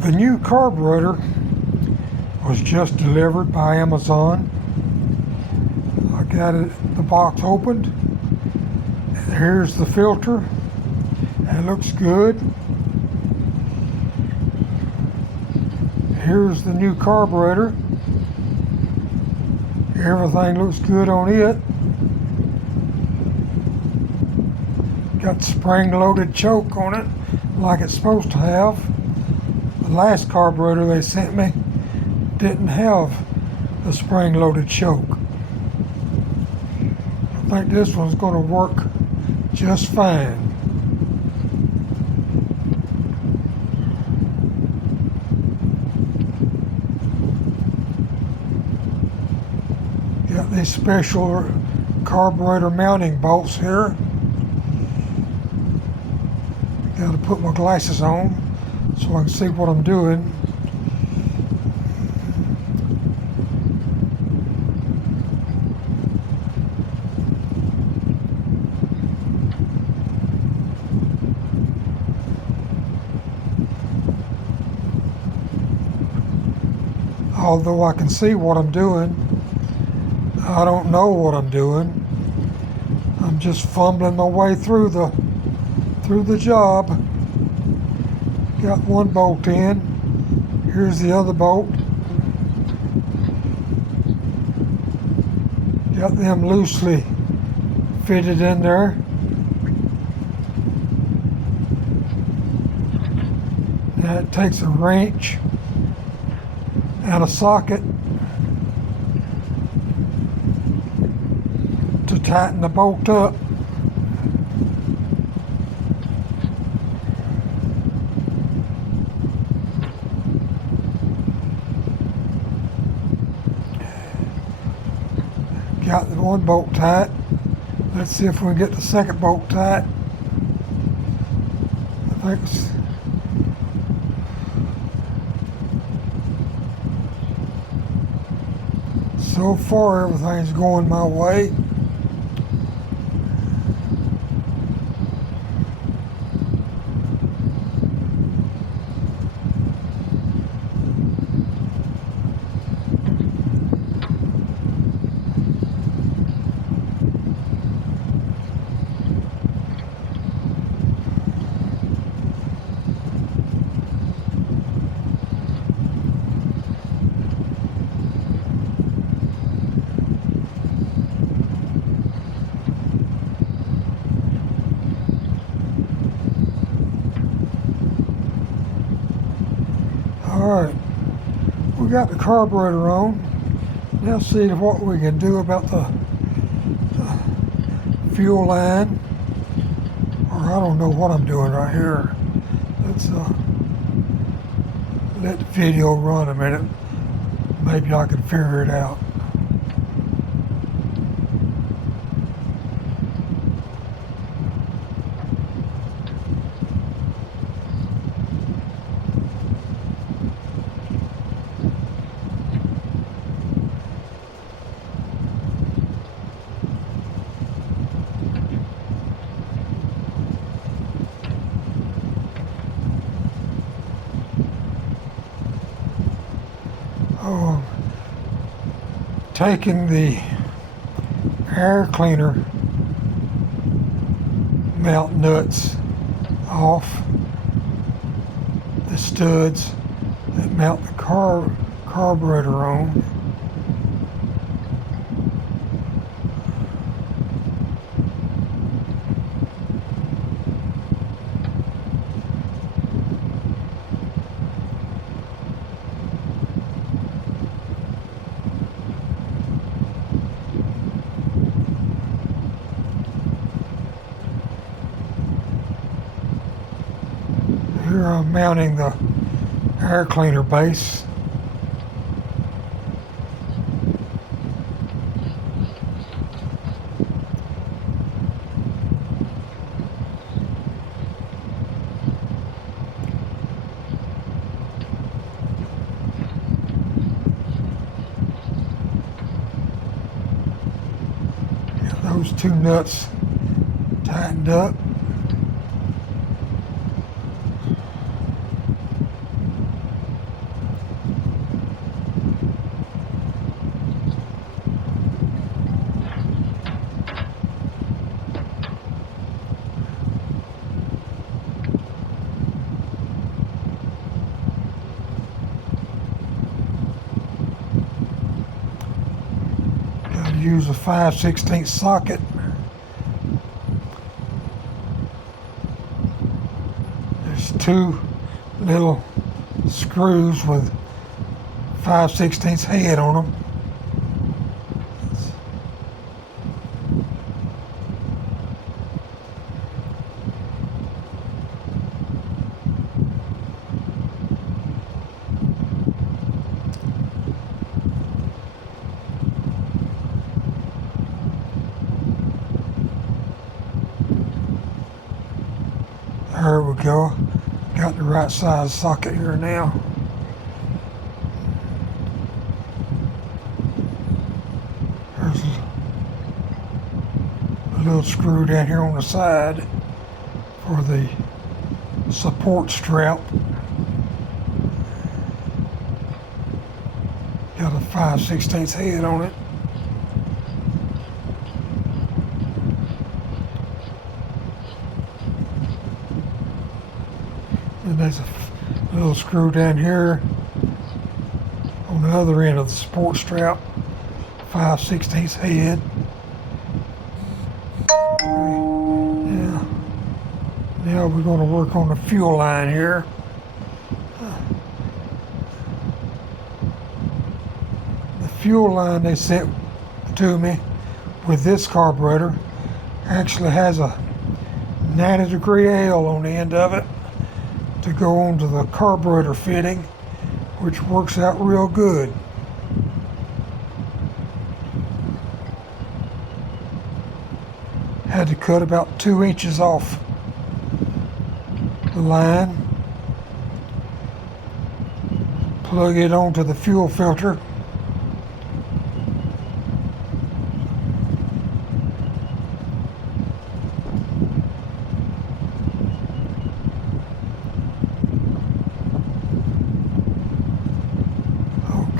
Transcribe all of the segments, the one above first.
The new carburetor was just delivered by Amazon. I got the box opened. Here's the filter. It looks good. Here's the new carburetor. Everything looks good on it. Got spring-loaded choke on it like it's supposed to have. The last carburetor they sent me didn't have the spring-loaded choke. I think this one's going to work just fine. Got these special carburetor mounting bolts here. Got to put my glasses on so I can see what I'm doing. Although I can see what I'm doing, I don't know what I'm doing. I'm just fumbling my way through the job. Got one bolt in. Here's the other bolt. Got them loosely fitted in there. Now it takes a wrench and a socket to tighten the bolt up. Got the one bolt tight. Let's see if we can get the second bolt tight. I think it's so far everything's going my way. Alright, we got the carburetor on. Now see what we can do about the fuel line. Or I don't know what I'm doing right here. Let's let the video run a minute. Maybe I can figure it out. Oh, taking the air cleaner mount nuts off the studs that mount the carburetor on. Here I'm mounting the air cleaner base. Got those two nuts tightened up. use a 5/16 socket. There's two little screws with 5/16 head on them. There we go. Got the right size socket here now. There's a little screw down here on the side for the support strap. Got a 5/16 head on it. And there's a little screw down here on the other end of the support strap, 5/16 head. Yeah. Now we're going to work on the fuel line here. The fuel line they sent to me with this carburetor actually has a 90-degree L on the end of it to go onto the carburetor fitting, which works out real good. Had to cut about 2 inches off the line, plug it onto the fuel filter,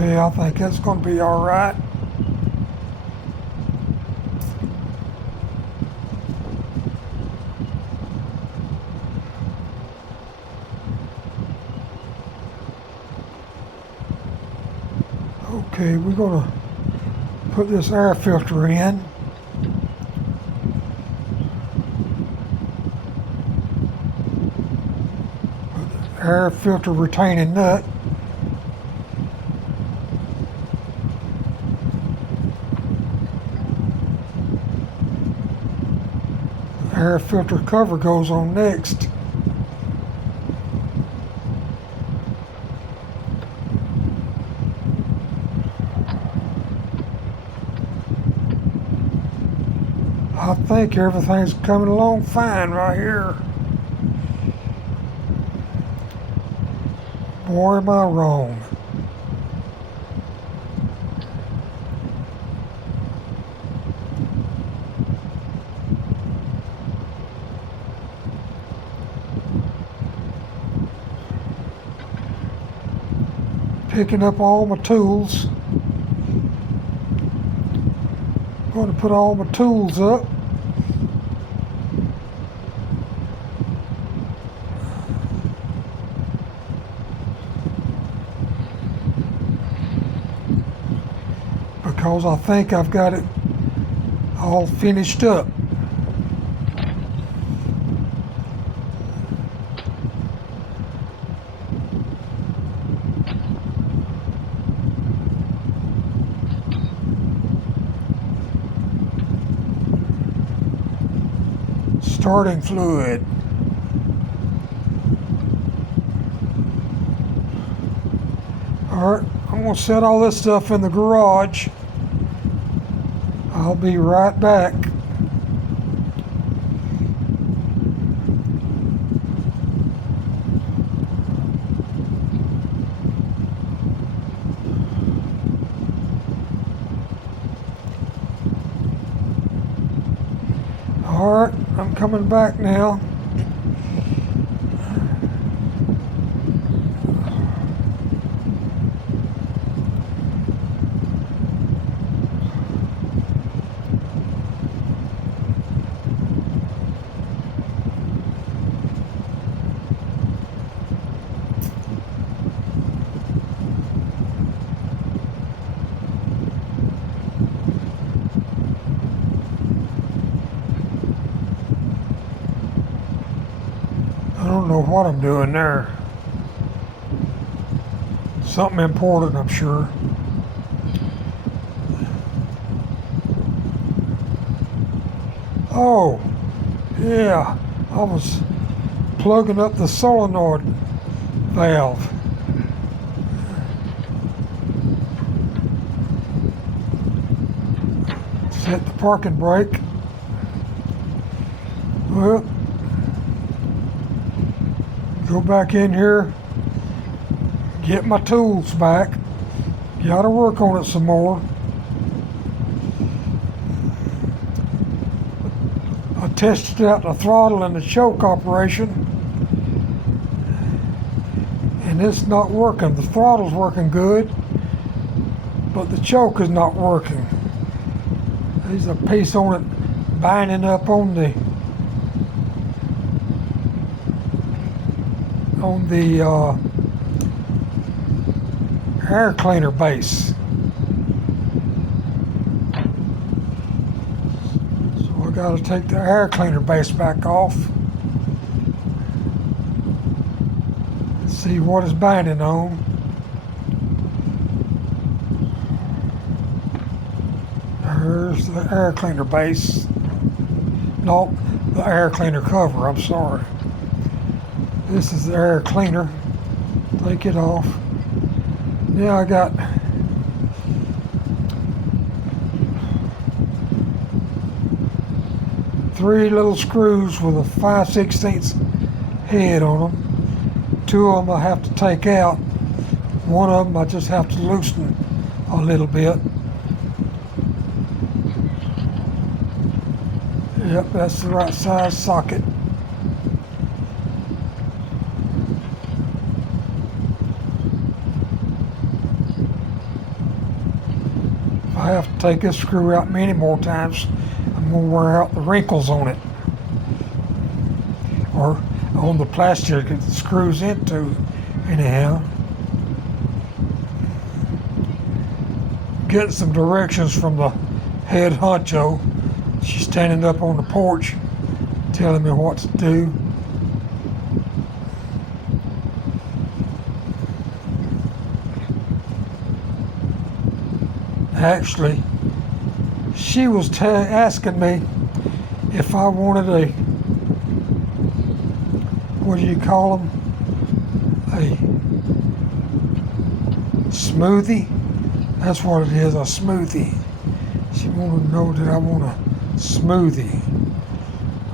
okay, I think that's going to be all right. Okay, we're going to put this air filter in. Put the air filter retaining nut. The air filter cover goes on next. I think everything's coming along fine right here. Boy, am I wrong. Picking up all my tools. Going to put all my tools up. Because I think I've got it all finished up. Starting fluid. Alright, I'm going to set all this stuff in the garage. I'll be right back. Alright, I'm coming back now. know what I'm doing there. Something important, I'm sure. Oh, yeah, I was plugging up the solenoid valve. Set the parking brake. Well, go back in here, get my tools back. Gotta work on it some more. I tested out the throttle and the choke operation, and it's not working. The throttle's working good, but the choke is not working. There's a piece on it binding up on the air cleaner base. So I got to take the air cleaner base back off. See what it's binding on. There's the air cleaner base. No, the air cleaner cover, I'm sorry. This is the air cleaner. Take it off. Now I got three little screws with a 5/16 head on them. Two of them I have to take out. One of them I just have to loosen a little bit. Yep, that's the right size socket. If I have to take this screw out many more times, I'm going to wear out the wrinkles on it. Or on the plastic it screws into, anyhow. Getting some directions from the head honcho. She's standing up on the porch telling me what to do. Actually, she was asking me if I wanted a, what do you call them? A smoothie? That's what it is, a smoothie. She wanted to know that I want a smoothie.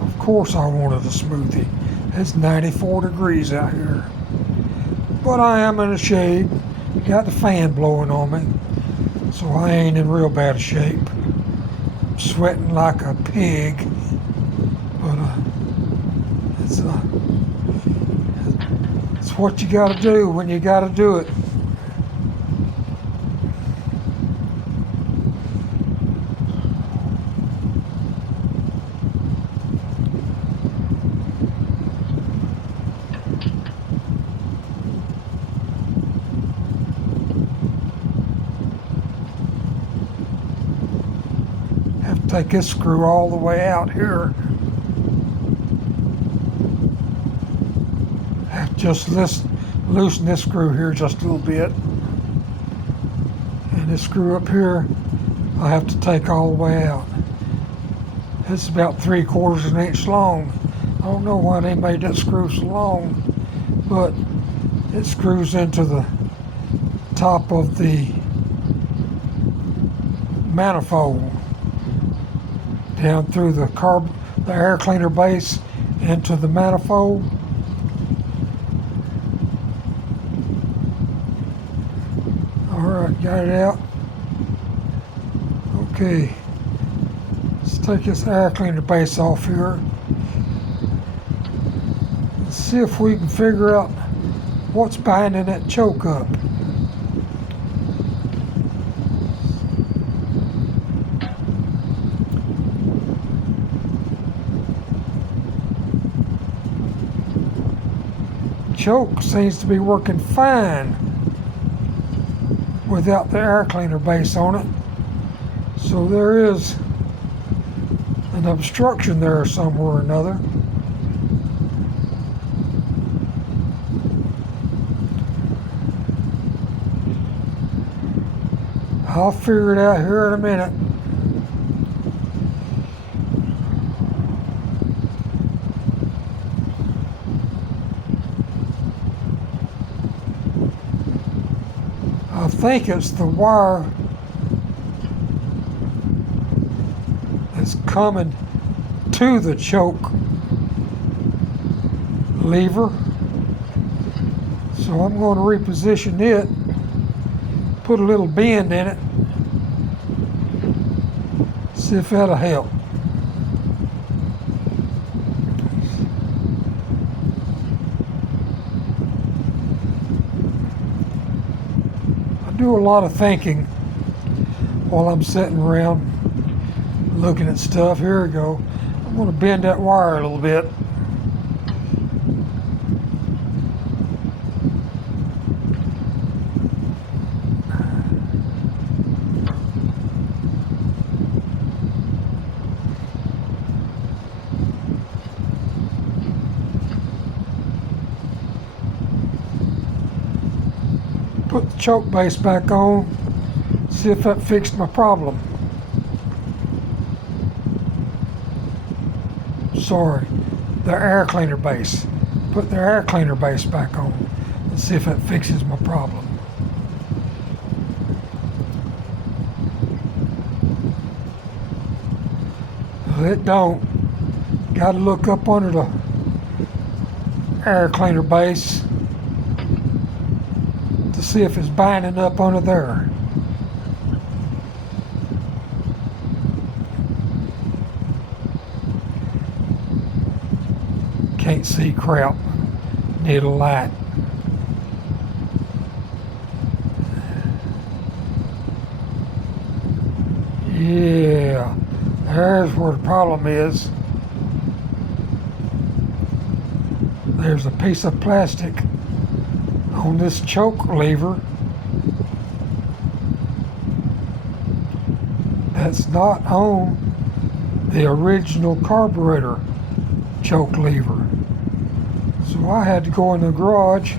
Of course I wanted a smoothie. It's 94 degrees out here. But I am in the shade. Got the fan blowing on me. So I ain't in real bad shape. I'm sweating like a pig. But it's what you gotta do when you gotta do it. Take this screw all the way out here. Have to just loosen this screw here just a little bit. And this screw up here, I have to take all the way out. It's about 3/4 of an inch long. I don't know why they made that screw so long, but it screws into the top of the manifold. Down through the air cleaner base into the manifold. Alright, got it out. Okay. Let's take this air cleaner base off here. Let's see if we can figure out what's binding that choke up. Choke seems to be working fine without the air cleaner base on it. So there is an obstruction there somewhere or another. I'll figure it out here in a minute. I think it's the wire that's coming to the choke lever. So I'm going to reposition it, put a little bend in it, see if that'll help. I do a lot of thinking while I'm sitting around looking at stuff. Here we go. I'm going to bend that wire a little bit. Put the choke base back on, see if that fixed my problem. Sorry, the air cleaner base. Put the air cleaner base back on and see if that fixes my problem. Well, it don't. Got to look up under the air cleaner base to see if it's binding up under there. Can't see crap. Need a light. Yeah, there's where the problem is. There's a piece of plastic on this choke lever that's not on the original carburetor choke lever. So I had to go in the garage,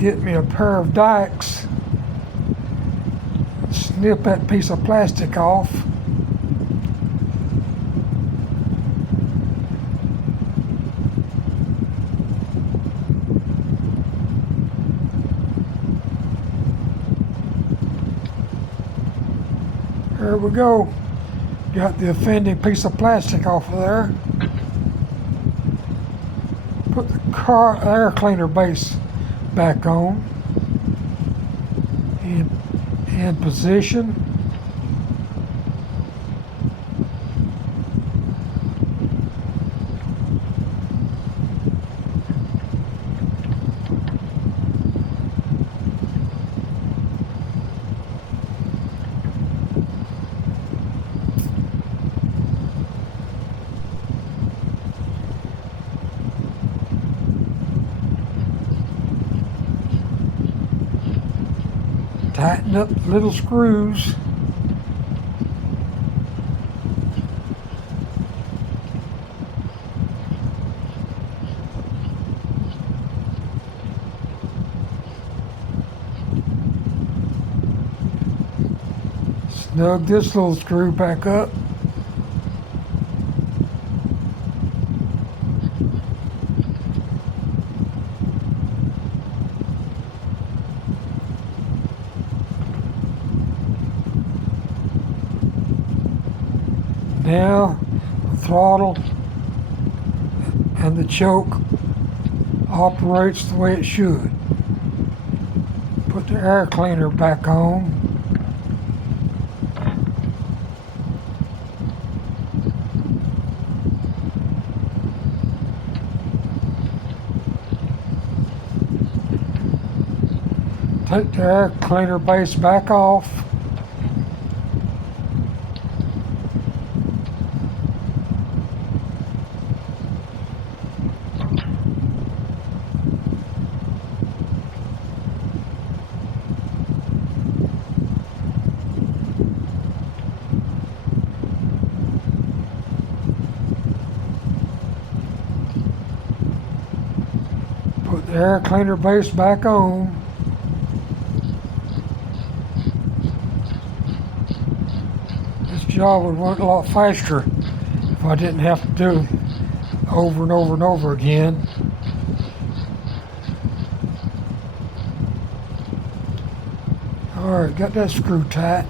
get me a pair of dikes, snip that piece of plastic off, there we go. Got the offending piece of plastic off of there. Put the air cleaner base back on in position. Tighten up the little screws. Snug this little screw back up. Now the throttle and the choke operates the way it should. Put the air cleaner back on. Take the air cleaner base back off. Put the air cleaner base back on. job would work a lot faster if I didn't have to do it over and over and over again. Alright, got that screw tight.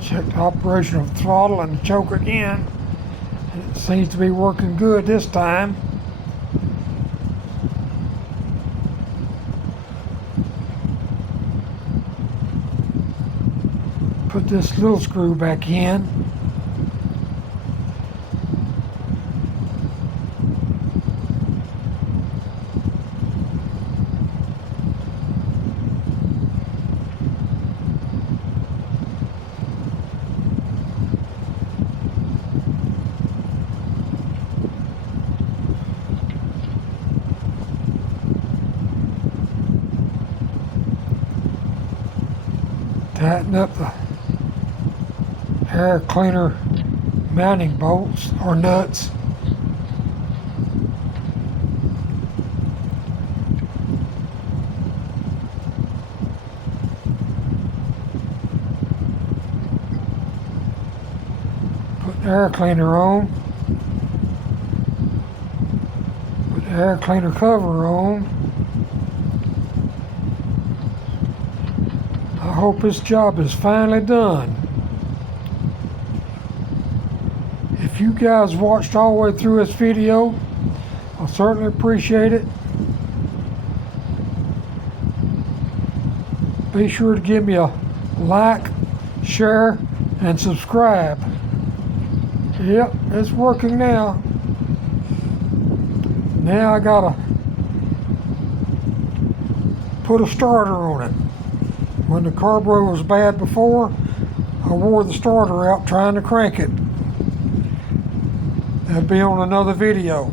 Check the operation of the throttle and the choke again. It seems to be working good this time. Put this little screw back in. Tighten up the air cleaner mounting bolts or nuts. Put the air cleaner on. Put the air cleaner cover on. I hope this job is finally done. If you guys watched all the way through this video, I certainly appreciate it. Be sure to give me a like, share, and subscribe. Yep, it's working now. Now I gotta put a starter on it. When the carburetor was bad before, I wore the starter out trying to crank it. That'll be on another video.